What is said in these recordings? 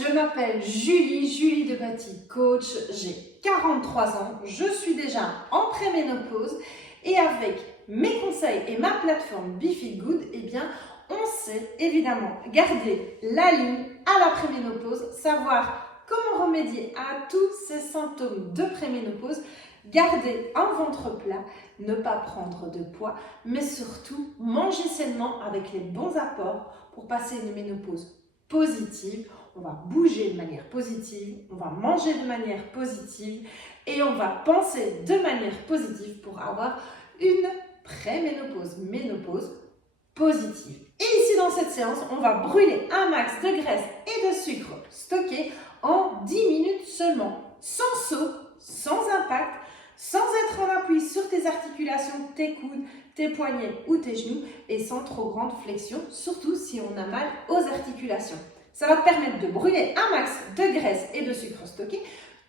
je m'appelle Julie de Bati, coach, j'ai 43 ans, je suis déjà en préménopause et avec mes conseils et ma plateforme BeFeelGood, eh bien, on sait évidemment garder la ligne à la préménopause, savoir comment remédier à tous ces symptômes de préménopause, garder un ventre plat, ne pas prendre de poids, mais surtout manger sainement avec les bons apports pour passer une ménopause positive. On va bouger de manière positive, on va manger de manière positive et on va penser de manière positive pour avoir une préménopause, ménopause positive. Et ici dans cette séance, on va brûler un max de graisse et de sucre stocké en 10 minutes seulement, sans saut, sans impact, sans être en appui sur tes articulations, tes coudes, tes poignets ou tes genoux et sans trop grande flexion, surtout si on a mal aux articulations. Ça va te permettre de brûler un max de graisse et de sucre stocké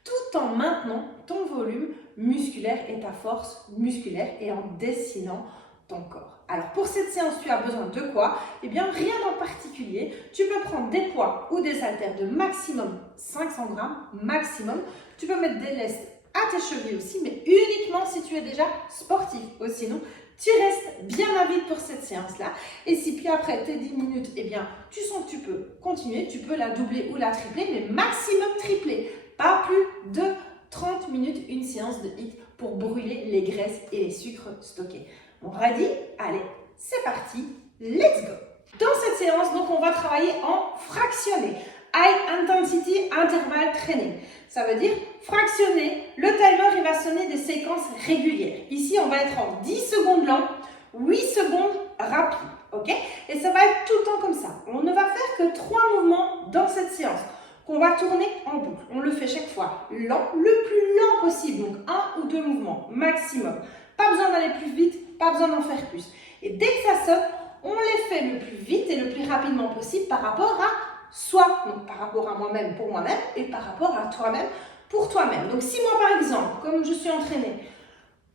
tout en maintenant ton volume musculaire et ta force musculaire et en dessinant ton corps. Alors pour cette séance, tu as besoin de quoi? Eh bien rien en particulier. Tu peux prendre des poids ou des haltères de maximum 500 grammes, maximum. Tu peux mettre des lestes à tes chevilles aussi, mais uniquement si tu es déjà sportif. Sinon, tu restes bien à vide pour cette séance-là. Et si puis après tes 10 minutes, eh bien, tu sens que tu peux continuer, tu peux la doubler ou la tripler, mais maximum tripler. Pas plus de 30 minutes, une séance de HIIT pour brûler les graisses et les sucres stockés. On ready? Allez, c'est parti, let's go! Dans cette séance, donc, on va travailler en fractionné. High Intensity Interval Training. Ça veut dire fractionner. Le timer, il va sonner des séquences régulières. Ici, on va être en 10 secondes lent, 8 secondes rapide. Ok? Et ça va être tout le temps comme ça. On ne va faire que 3 mouvements dans cette séance qu'on va tourner en boucle. On le fait chaque fois lent, le plus lent possible. Donc 1 ou 2 mouvements maximum. Pas besoin d'aller plus vite, pas besoin d'en faire plus. Et dès que ça sonne, on les fait le plus vite et le plus rapidement possible par rapport à soi, donc par rapport à moi-même pour moi-même et par rapport à toi-même pour toi-même. Donc si moi par exemple, comme je suis entraînée,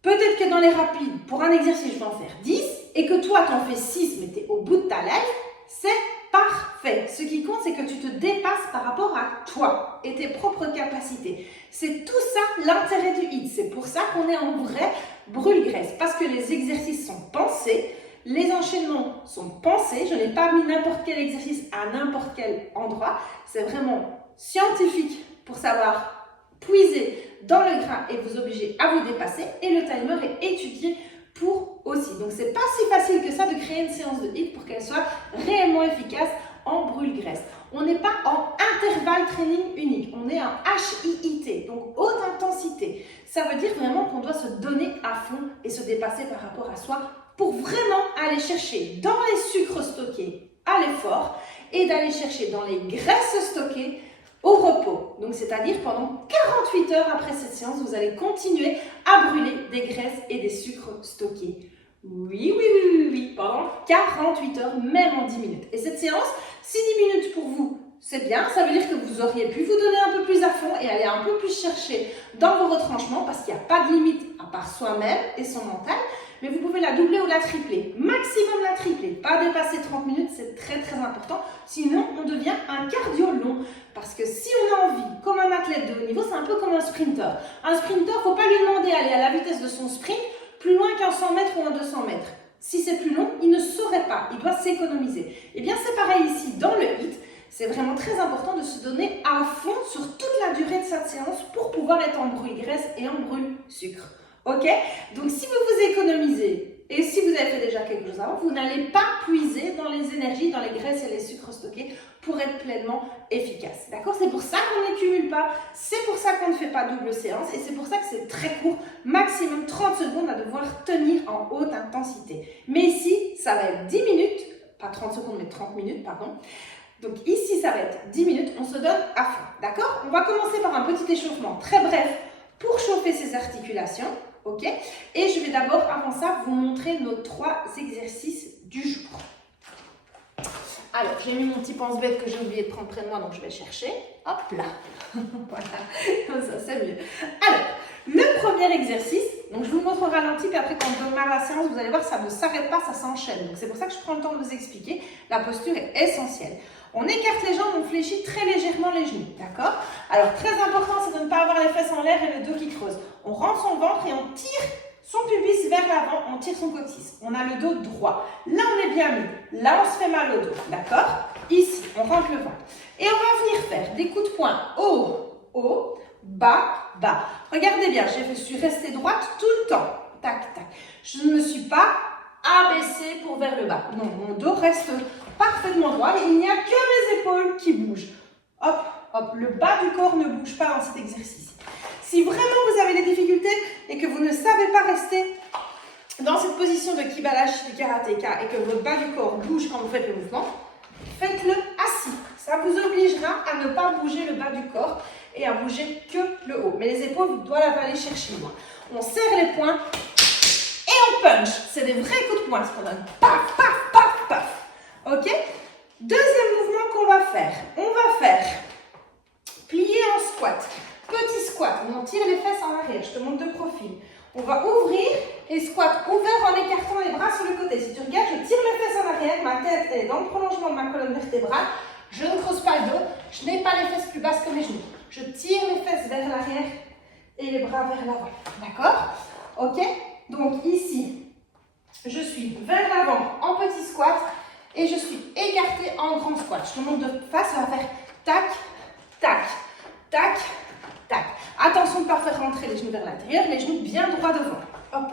peut-être que dans les rapides, pour un exercice, je vais en faire 10 et que toi tu en fais 6 mais tu es au bout de ta life, c'est parfait. Ce qui compte, c'est que tu te dépasses par rapport à toi et tes propres capacités. C'est tout ça l'intérêt du HIIT. C'est pour ça qu'on est en vrai brûle-graisse parce que les exercices sont pensés. Les enchaînements sont pensés. Je n'ai pas mis n'importe quel exercice à n'importe quel endroit. C'est vraiment scientifique pour savoir puiser dans le gras et vous obliger à vous dépasser. Et le timer est étudié pour aussi. Donc, c'est pas si facile que ça de créer une séance de HIIT pour qu'elle soit réellement efficace en brûle-graisse. On n'est pas en intervalle training unique. On est en HIIT, donc haute intensité. Ça veut dire vraiment qu'on doit se donner à fond et se dépasser par rapport à soi pour vraiment aller chercher dans les sucres stockés à l'effort et d'aller chercher dans les graisses stockées au repos. Donc, c'est-à-dire pendant 48 heures après cette séance, vous allez continuer à brûler des graisses et des sucres stockés. Oui, pendant 48 heures, même en 10 minutes. Et cette séance, si 10 minutes pour vous, c'est bien, ça veut dire que vous auriez pu vous donner un peu plus à fond et aller un peu plus chercher dans vos retranchements parce qu'il n'y a pas de limite à part soi-même et son mental. Mais vous pouvez la doubler ou la tripler. Maximum la tripler. Pas dépasser 30 minutes, c'est très très important. Sinon, on devient un cardio long. Parce que si on a envie, comme un athlète de haut niveau, c'est un peu comme un sprinter. Un sprinter, il ne faut pas lui demander d'aller à la vitesse de son sprint plus loin qu'un 100 mètres ou un 200 mètres. Si c'est plus long, il ne saurait pas. Il doit s'économiser. Et bien, c'est pareil ici dans le HIIT. C'est vraiment très important de se donner à fond sur toute la durée de cette séance pour pouvoir être en brûle-graisse et en brûle-sucre. Ok? Donc, si vous vous économisez et si vous avez fait déjà quelque chose avant, vous n'allez pas puiser dans les énergies, dans les graisses et les sucres stockés pour être pleinement efficace. D'accord? C'est pour ça qu'on ne cumule pas, c'est pour ça qu'on ne fait pas double séance et c'est pour ça que c'est très court, maximum 30 secondes à devoir tenir en haute intensité. Mais ici, ça va être 10 minutes, pas 30 secondes, mais 30 minutes, pardon. Donc ici, ça va être 10 minutes, on se donne à fond. D'accord? On va commencer par un petit échauffement très bref pour chauffer ses articulations. Ok, et je vais d'abord, avant ça, vous montrer nos 3 exercices du jour. Alors, j'ai mis mon petit pense-bête que j'ai oublié de prendre près de moi, donc je vais chercher. Hop là. Voilà, comme ça, c'est mieux. Alors, le premier exercice, donc je vous le montre au ralenti, puis après, quand on démarre la séance, vous allez voir, ça ne s'arrête pas, ça s'enchaîne. Donc, c'est pour ça que je prends le temps de vous expliquer. La posture est essentielle. On écarte les jambes, on fléchit très légèrement les genoux, d'accord? Alors, très important, c'est de ne pas avoir les fesses en l'air et le dos qui creuse. On rentre son ventre et on tire son pubis vers l'avant, on tire son coccyx. On a le dos droit. Là, on est bien mis. Là, on se fait mal au dos, d'accord? Ici, on rentre le ventre. Et on va venir faire des coups de poing haut, haut, bas, bas. Regardez bien, je suis restée droite tout le temps. Tac, tac. Je ne me suis pas abaissée pour vers le bas. Non, mon dos reste parfaitement droit et il n'y a que mes épaules qui bougent. Hop, hop, le bas du corps ne bouge pas dans cet exercice. Si vraiment vous avez des difficultés et que vous ne savez pas rester dans cette position de Kibalashi du karatéka et que votre bas du corps bouge quand vous faites le mouvement, faites-le assis. Ça vous obligera à ne pas bouger le bas du corps et à bouger que le haut. Mais les épaules, vous doivent aller chercher loin. On serre les poings et on punch. C'est des vrais coups de poing ce qu'on donne. Paf, paf, paf, paf. Ok? Deuxième mouvement qu'on va faire. On va faire plier en squat. Petit squat. On tire les fesses en arrière. Je te montre de profil. On va ouvrir et squat ouvert en écartant les bras sur le côté. Si tu regardes, je tire les fesses en arrière. Ma tête est dans le prolongement de ma colonne vertébrale. Je ne creuse pas le dos. Je n'ai pas les fesses plus basses que mes genoux. Je tire les fesses vers l'arrière et les bras vers l'avant. D'accord? Ok? Donc ici, je suis vers l'avant en petit squat et je suis écartée en grand squat. Je te montre de face, ça va faire tac, tac, tac, tac. Attention de ne pas faire rentrer les genoux vers l'intérieur, les genoux bien droits devant. Hop.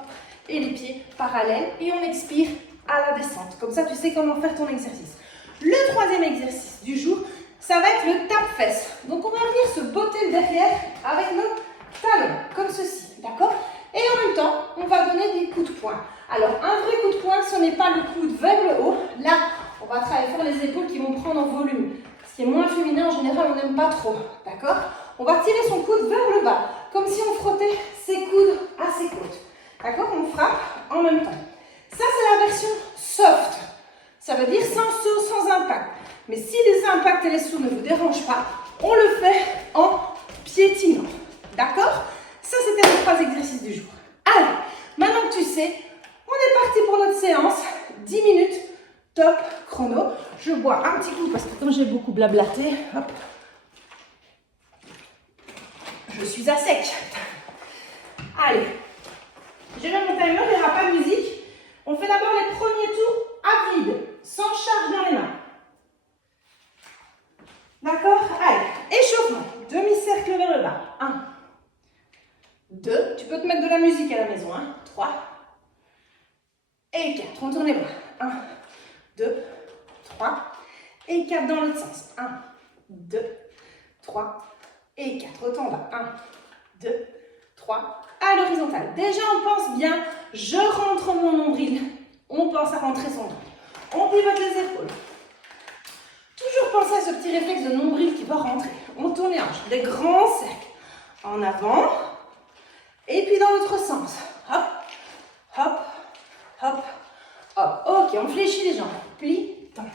Et les pieds parallèles et on expire à la descente. Comme ça, tu sais comment faire ton exercice. Le troisième exercice du jour, ça va être le tape-fesse. Donc, on va venir se botter le derrière avec nos talons, comme ceci, d'accord? Et en même temps, on va donner des coups de poing. Alors, un vrai coup de poing, ce n'est pas le coude vers le haut. Là, on va travailler fort les épaules qui vont prendre en volume. Ce qui est moins féminin, en général, on n'aime pas trop, d'accord? On va tirer son coude vers le bas, comme si on frottait ses coudes à ses côtes. D'accord? On frappe en même temps. Ça, c'est la version soft. Ça veut dire sans saut, sans impact. Mais si les impacts et les sauts ne vous dérangent pas, on le fait en piétinant. D'accord? Ça, c'était les 3 exercices du jour. Allez, maintenant que tu sais, on est parti pour notre séance. 10 minutes, top chrono. Je bois un petit coup parce que comme j'ai beaucoup blablaté, hop, je suis à sec. Allez, je mets mon timer, il n'y aura pas de musique. On fait d'abord les premiers tours à vide, sans charge dans les mains. D'accord? Allez, échauffement. Demi-cercle vers le bas. 1, 2. Tu peux te mettre de la musique à la maison. 3 et 4. On tourne les bras. 1, 2, 3 et 4 dans l'autre sens. 1, 2, 3 et 4. Autant en bas. 1, 2, 3. À l'horizontale. Déjà, on pense bien. Je rentre mon nombril. On pense à rentrer son ventre. On pivote les épaules. Toujours penser à ce petit réflexe de nombril qui va rentrer. On tourne les hanches. Des grands cercles. En avant. Et puis dans l'autre sens. Hop, hop, hop, hop. Ok, on fléchit les jambes. Plie, tend,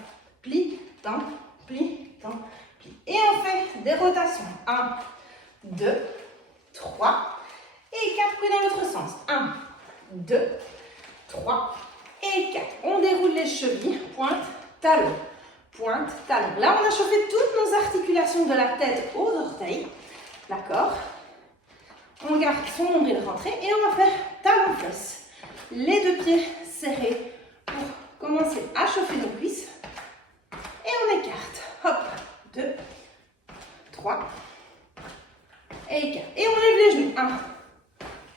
plie, tend, plie, tend, plie. Et on fait des rotations. 1, 2, 3 et 4. Puis dans l'autre sens. 1, 2, 3 et 4. On déroule les chevilles. Pointe, talon. Pointe, talon. Là, on a chauffé toutes nos articulations de la tête aux orteils. D'accord? On garde son nombril rentré et on va faire talon-fesse. Les 2 pieds serrés pour commencer à chauffer nos cuisses. Et on écarte. Hop, 2, 3 et 4. Et on lève les genoux. 1,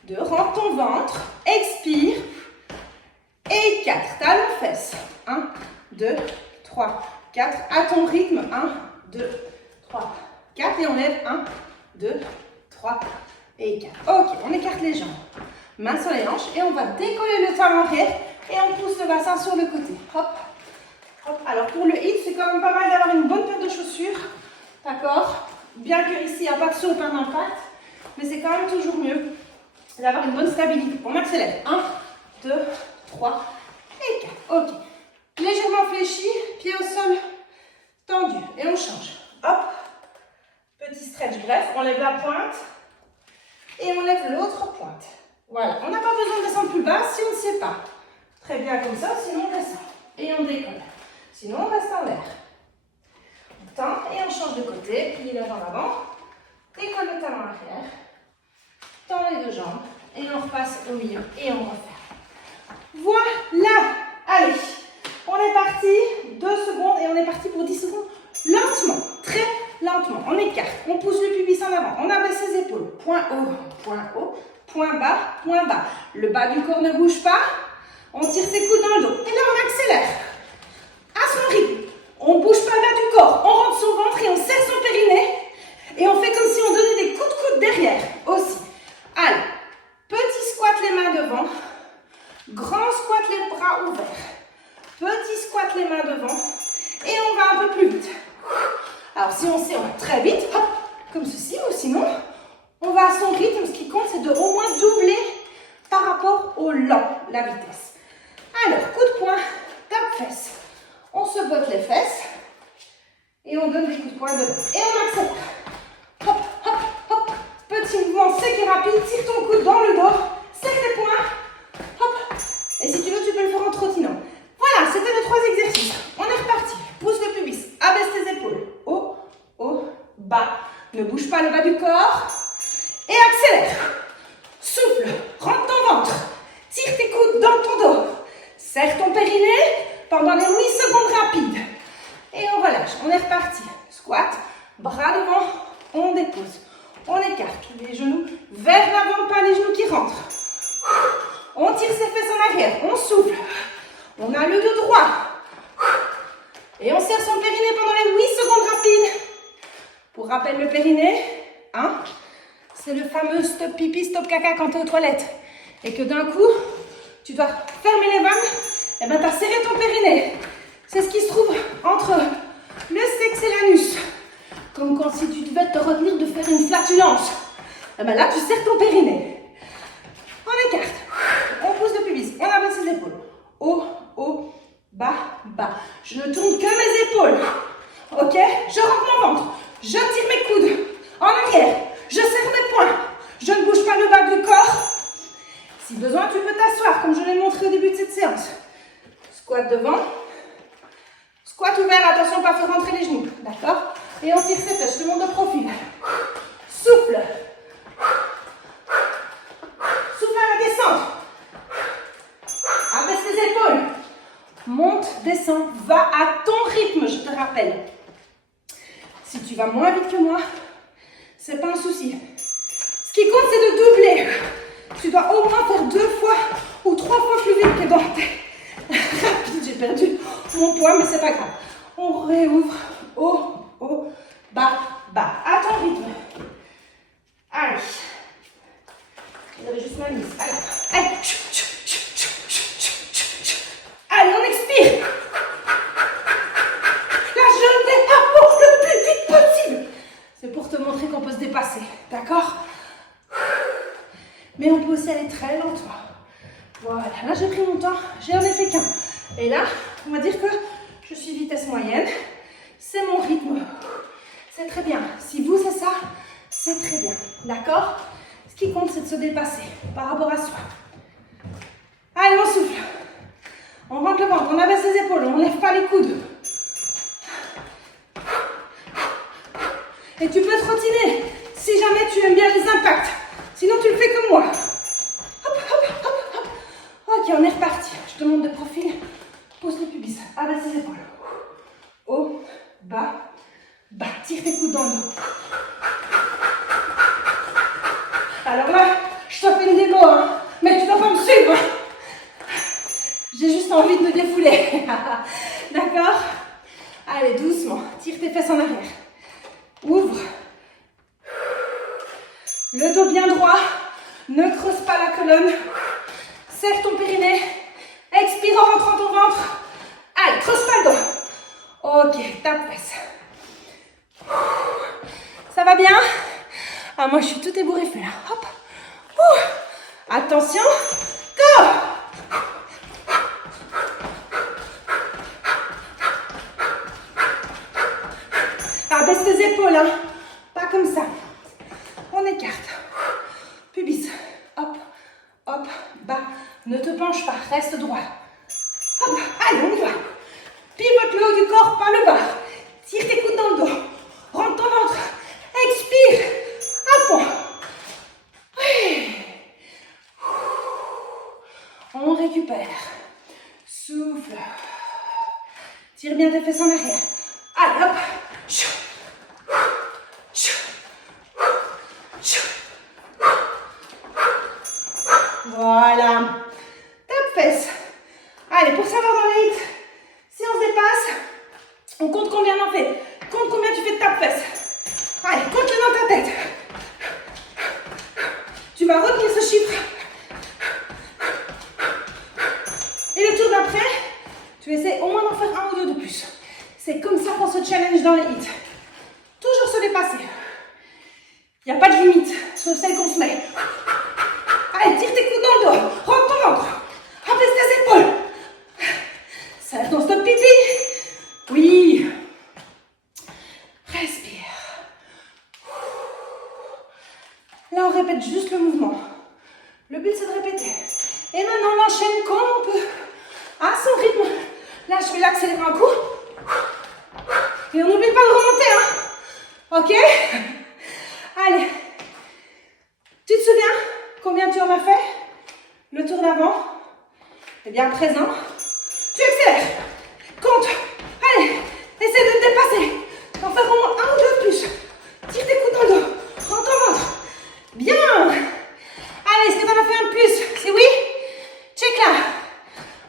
2, rentre ton ventre. Expire. Et 4. Talon-fesse. 1, 2, 3, 4. À ton rythme. 1, 2, 3, 4. Et on lève. 1, 2, 3 et 4. Ok, on écarte les jambes. Mains sur les hanches et on va décoller le talon arrière et on pousse le bassin sur le côté. Hop, hop. Alors pour le hit, c'est quand même pas mal d'avoir une bonne paire de chaussures. D'accord? Bien que ici, il n'y a pas de saut, pas d'impact. Mais c'est quand même toujours mieux d'avoir une bonne stabilité. On accélère. 1, 2, 3 et 4. Ok. Légèrement fléchi, pied au sol, tendu. Et on change. Hop. Petit stretch bref. On lève la pointe. Et on lève l'autre pointe. Voilà. On n'a pas besoin de descendre plus bas si on ne sait pas. Très bien comme ça. Sinon, on descend. Et on décolle. Sinon, on reste en l'air. Tends et on change de côté. Plie la jambe avant. Décolle le talon arrière. Tends les deux jambes. Et on repasse au milieu. Et on referme. Voilà. Allez. On est parti. 2 secondes. Et on est parti pour 10 secondes. Lentement. Très lentement. On écarte. On pousse le pubis en avant. On abaisse les épaules. Point haut. Point haut. Point bas. Point bas. Le bas du corps ne bouge pas. On tire ses coudes dans le dos. Et là, on accélère. À son rythme. On ne bouge pas le bas du corps. On rentre son ventre et on serre son périnée. Et on fait comme si on donnait des coups de coude derrière aussi. Allez. Petit squat les mains devant. Grand squat les bras ouverts. Petit squat les mains devant. Et on va un peu plus vite. Alors si on sait, on va très vite. Hop, comme ceci. Ou sinon, on va à son rythme. Ce qui compte, c'est de au moins doubler par rapport au lent, la vitesse. Alors, coup de poing, tape-fesses. On se botte les fesses. Et on donne des coups de poing devant. Et on accélère. Hop, hop, hop. Petit mouvement sec et rapide. Tire ton coude dans le dos. Serre tes poings. Hop. Et si tu veux, tu peux le faire en trottinant. Voilà, c'était les 3 exercices. On est reparti. Pousse le pubis. Abaisse tes épaules. Haut, haut, bas. Ne bouge pas le bas du corps. Et accélère. Souffle. Rentre ton ventre. Tire tes coudes dans ton dos. Serre ton périnée pendant les 8 secondes rapides. Et on relâche. On est reparti. Squat. Bras devant. On dépose. On écarte les genoux vers l'avant, pas les genoux qui rentrent. On tire ses fesses en arrière. On souffle. On a le dos droit. Et on serre son périnée pendant les 8 secondes rapides. Pour rappel, le périnée, c'est le fameux stop pipi, stop caca quand tu es aux toilettes. Et que d'un coup, tu dois fermer les vannes. Et bien, tu as serré ton périnée. C'est ce qui se trouve entre le sexe et l'anus. Comme quand si tu devais te retenir de faire une flatulence. Et bien là, tu serres ton périnée. On écarte. On pousse le pubis. On abaisse les épaules. Haut, haut, bas, bas. Je ne tourne que mes épaules. Ok? Je rentre mon ventre. Je tire mes coudes en arrière. Je serre mes poings. Je ne bouge pas le bas du corps. Si besoin, tu peux t'asseoir, comme je l'ai montré au début de cette séance. Squat devant. Squat ouvert, attention, pas faire rentrer les genoux. D'accord? Et on tire ses fesses, je te montre de profil. Souffle. Souffle à la descente. Abaisse les épaules. Monte, descend, va à ton rythme, je te rappelle. Si tu vas moins vite que moi, c'est pas un souci. Ce qui compte, c'est de doubler. Tu dois au moins faire 2 fois ou 3 fois plus vite que dans tes rapides. J'ai perdu mon poids, mais c'est pas grave. On réouvre. Haut, haut, bas, bas. À ton rythme. Allez. J'avais juste ma mise. Allez. Allez. Allez, on expire. Là, je dépasse le plus vite possible. C'est pour te montrer qu'on peut se dépasser. D'accord? Mais on peut aussi aller très lentement. Voilà, là j'ai pris mon temps, j'ai en effet qu'un. Et là, on va dire que je suis vitesse moyenne. C'est mon rythme. C'est très bien. Si vous, c'est ça, c'est très bien. D'accord? Ce qui compte, c'est de se dépasser par rapport à soi. Allez, on souffle. On rentre le ventre, on abaisse les épaules, on ne lève pas les coudes. Et tu peux trottiner si jamais tu aimes bien les impacts. Sinon, tu le fais comme moi. Hop, hop, hop, hop. Ok, on est reparti. Je te montre de profil. Pose le pubis. Abaisse les épaules. Haut, bas, bas. Tire tes coudes dans le dos. Alors là, je te fais une démo, mais tu ne dois pas me suivre. J'ai juste envie de me défouler. D'accord? Allez, doucement. Tire tes fesses en arrière. Ouvre. Le dos bien droit. Ne creuse pas la colonne. Serre ton périnée. Expire en rentrant ton ventre. Allez, creuse pas le dos. Ok, tape fesse. Ça va bien? Ah, moi, je suis tout ébouriffée là. Hop. Attention. Go! Abaisse tes épaules, pas comme ça. On écarte. Pubis. Hop, hop, bas. Ne te penche pas, reste droit. Hop, allez, on y va. Pivote le haut du corps, pas le bas. Tire tes coudes dans le dos. Rentre ton ventre. Expire. À fond. Oui. On récupère. Souffle. Tire bien tes fesses en arrière. Allez, hop. Voilà. Tape fesses. Allez, pour savoir dans les hits, si on se dépasse, on compte combien on en fait. Compte combien tu fais de tape fesses. Allez, compte-le dans ta tête. Tu vas retenir ce chiffre. Et le tour d'après, tu essaies au moins d'en faire un ou deux de plus. C'est comme ça qu'on se challenge dans les hits. Toujours se dépasser. Il n'y a pas de limite sur celle qu'on se met. Allez, tire tes coudes dans le dos. Rentre ton ventre. Abaisse tes épaules. Serre ton stop pipi. Oui. Respire. Là, on répète juste le mouvement. Le but, c'est de répéter. Et maintenant, on enchaîne comme on peut. À son rythme. Là, je vais l'accélérer un coup. Et on n'oublie pas de remonter, hein. Ok? Allez. Tu te souviens combien tu en as fait? Le tour d'avant. Et bien, à présent, tu accélères. Compte. Allez. Essaie de te dépasser. D'en faire au moins un ou deux de plus. Tire tes coudes dans le dos. Rentre ton ventre. Bien. Allez, est-ce que tu en as fait un de plus? Si oui, check là.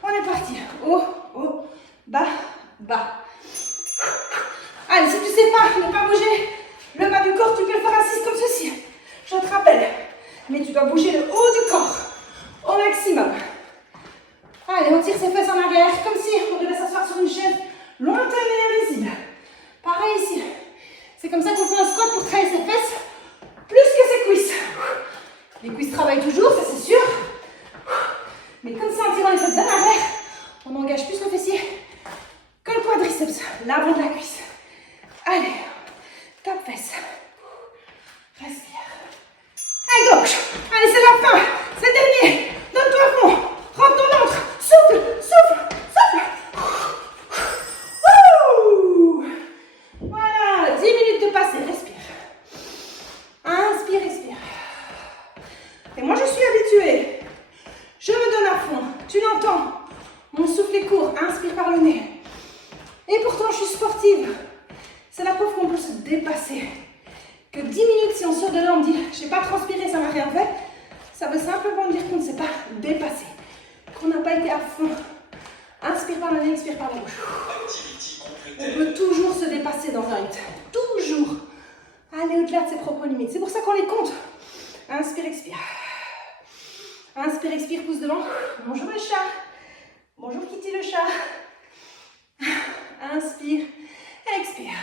On est parti. Haut, haut, bas, bas. Allez, si tu ne sais pas ne pas bouger le bas du corps, tu peux le faire assise comme ceci. Je te rappelle. Mais tu dois bouger le haut du corps au maximum. Allez, on tire ses fesses en arrière comme si on devait s'asseoir sur une chaise lointaine et invisible. Pareil ici. C'est comme ça qu'on fait un squat pour travailler ses fesses plus que ses cuisses. Les cuisses travaillent toujours, ça c'est sûr. Mais comme ça, en tirant les fesses vers l'arrière, on engage plus le fessier que le quadriceps, l'avant de la cuisse. Allez, tape fesses. Respire. À gauche. Allez, c'est la fin. C'est le dernier. Donne-toi à fond. Rentre ton ventre. Souffle, souffle, souffle. Ouh. Voilà, 10 minutes de passé. Respire. Inspire, expire. Et moi, je suis habituée. Je me donne à fond. Tu l'entends. Mon souffle est court. Inspire par le nez. Et pourtant, je suis sportive. C'est la preuve qu'on peut se dépasser. Que 10 minutes, si on sort de là, on me dit « j'ai pas transpiré, ça m'a rien fait », ça veut simplement dire qu'on ne s'est pas dépassé. Qu'on n'a pas été à fond. Inspire par le nez, expire par la bouche. On peut toujours se dépasser dans un hit. Toujours. Aller au-delà de ses propres limites. C'est pour ça qu'on les compte. Inspire, expire. Inspire, expire, pouce devant. Bonjour le chat. Bonjour Kitty le chat. Inspire, expire.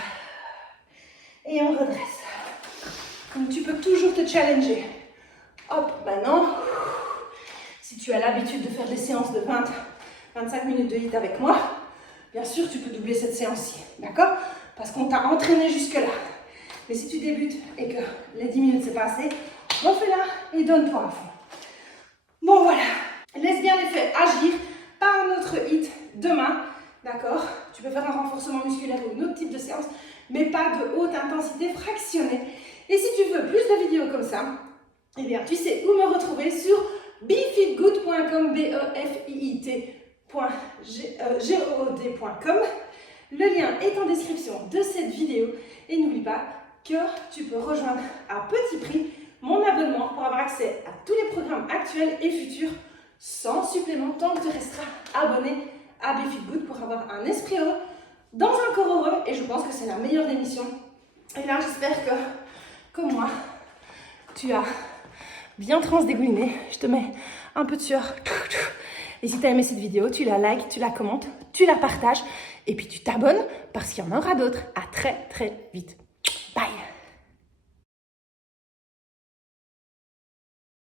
Et on redresse. Donc tu peux toujours te challenger. Hop, maintenant, si tu as l'habitude de faire des séances de 20-25 minutes de hit avec moi, bien sûr tu peux doubler cette séance-ci, d'accord? Parce qu'on t'a entraîné jusque-là. Mais si tu débutes et que les 10 minutes c'est pas assez, refais-la et donne-toi à fond. Bon voilà, laisse bien l'effet agir par un autre hit demain, d'accord? Tu peux faire un renforcement musculaire ou un autre type de séance, mais pas de haute intensité fractionnée. Et si tu veux plus de vidéos comme ça, eh bien tu sais où me retrouver sur befitgood.com, befit.god.com. Le lien est en description de cette vidéo et n'oublie pas que tu peux rejoindre à petit prix mon abonnement pour avoir accès à tous les programmes actuels et futurs sans supplément tant que tu resteras abonné à BeFitGood pour avoir un esprit heureux dans un corps heureux, et je pense que c'est la meilleure des missions. Et là, j'espère que, comme moi, tu as bien transdégouliné. Je te mets un peu de sueur. Et si tu as aimé cette vidéo, tu la likes, tu la commentes, tu la partages, et puis tu t'abonnes parce qu'il y en aura d'autres. À très très vite. Bye.